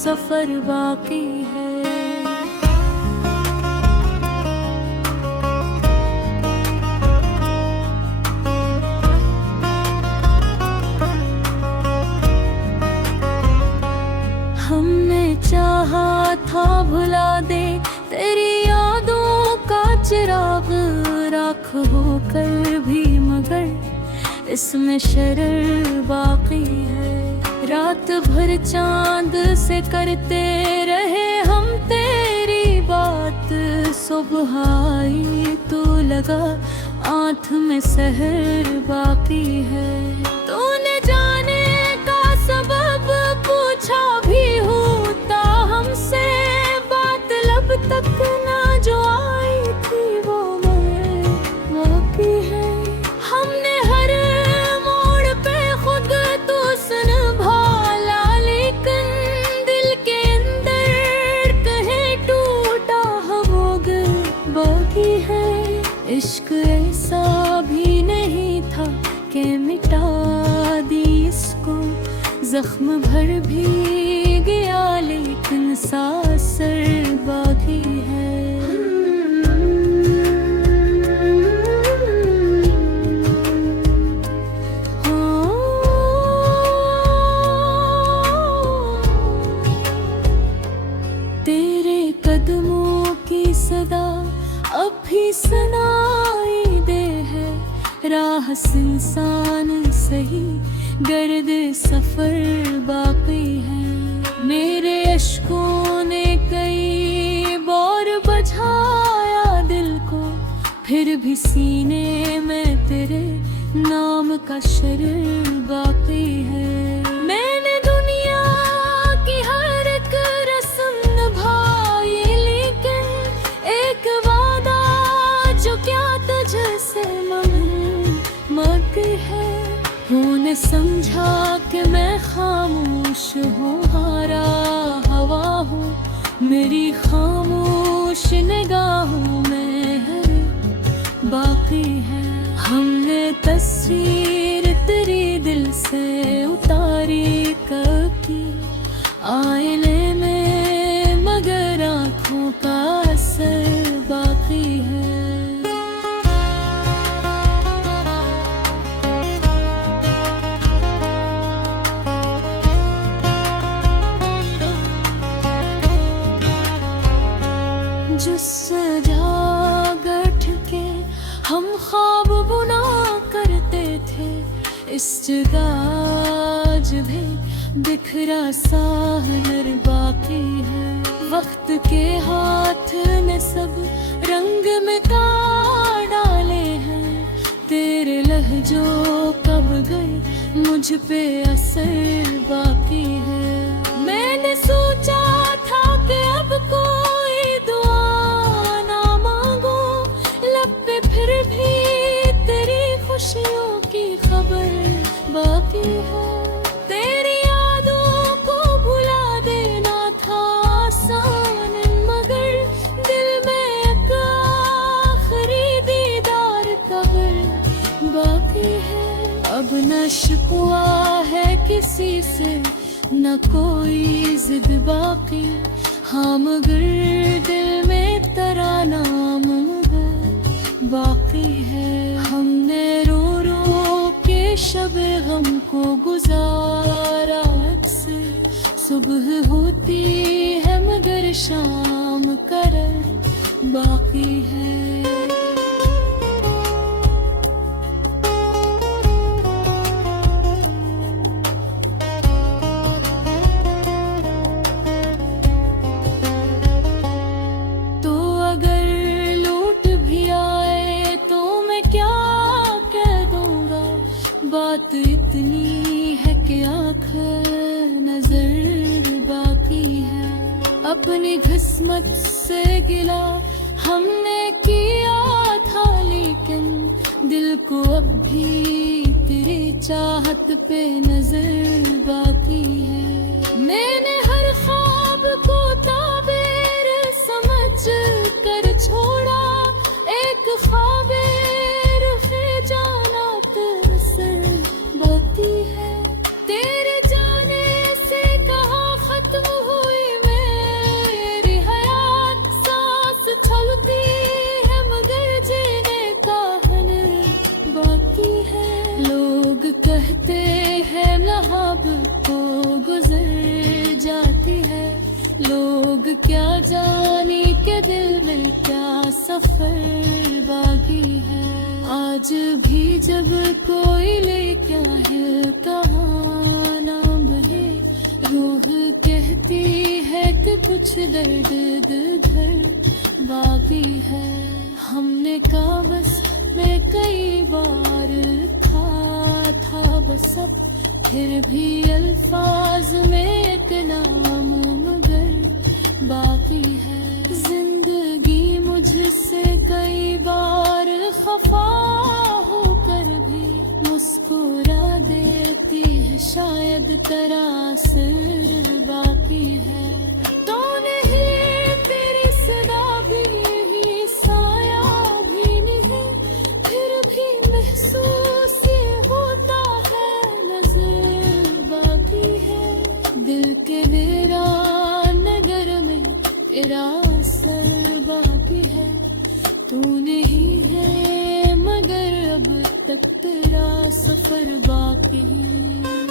सफर बाकी है। हमने चाहा था भुला दे तेरी यादों का चिराग, राख होकर भी मगर इसमें शरर बाकी है। रात भर चांद से करते रहे हम तेरी बात, सुबह आई तो लगा आँख में सहर बाकी है। तूने जाने का सबब पूछा भी होता हमसे, बात लब तक ना जो आई थी वो मगर बाकी है। हमने हर मोड़ पे खुद तो सुन भाला, लेकिन दिल के अंदर कहीं टूटा होग बाकी है। इश्क ऐसा भी नहीं था कि मिटा दी इसको, जख्म भर भी गया लेकिन सासर बाकी है। तेरे कदमों की सदा अब भी सुनाई दे है, राह इंसान सही गर्द सफर बाकी है। मेरे अश्कों ने कई बार बुझाया दिल को, फिर भी सीने में तेरे नाम का शरर बाकी है। मैंने दुनिया की हर एक रस्म निभाई, लेकिन एक वादा जो क्या तुझसे मांगी है। तूने समझा कि मैं खामोश हूँ, हारा हवा हूँ, मेरी खामोश निगाहों में हर बाकी है। हमने तस्वीर तेरी दिल से उतारी कब की, आईने में मगर आँखों का असर बाकी है। जिस जगह के हम ख्वाब बुना करते थे, इस जगह आज भी बिखरा सा नर बाकी है। वक्त के हाथ में सब रंग मिटा डाले हैं, तेरे लहजों कब गए मुझ पे असर बाकी है। मैंने सोचा था कि अब कोई दुआ ना मांगो, लब पे फिर भी तेरी खुशियों की खबर बाकी है। तेरी यादों को भुला देना था आसान, मगर दिल में एक आखिरी दीदार कबर बाकी है। अब न शिकवा है किसी से न कोई जिद बाकी, हाँ मगर दिल में तराना मगर बाकी है। हमने रो रो के शब हमको गुजारा, अक्सर सुबह होती है मगर शाम करर बाकी है। बात इतनी है कि आखिर नजर बाकी है। अपनी किस्मत से गिला हमने किया था, लेकिन दिल को अब भी तेरी चाहत पे नजर बाकी है। मैंने हर ख्वाब को ताबीर समझ कर छोड़ा, एक ख्वाब जाना तरसर बाकी है। तेरे जाने से कहा खत्म हुई लोग क्या जाने के दिल में क्या सफर बाकी है। आज भी जब कोई ले क्या है कहाँ ना बहे, रूह कहती है कि कुछ दर्द इधर बाकी है। हमने कहा बस में कई बार था बस अब, फिर भी अल्फाज में एक नाम मगर बाकी है। जिंदगी मुझसे कई बार खफा होकर भी मुस्कुरा देती है, शायद तरासर बाकी है। तो नहीं तेरी सदा भी नहीं, साया भी नहीं, फिर भी महसूस ये होता है नजर बाकी है। दिल के वीरान नगर में तेरा असर बाकी है। तू नहीं है मगर अब तक तेरा सफर बाकी है।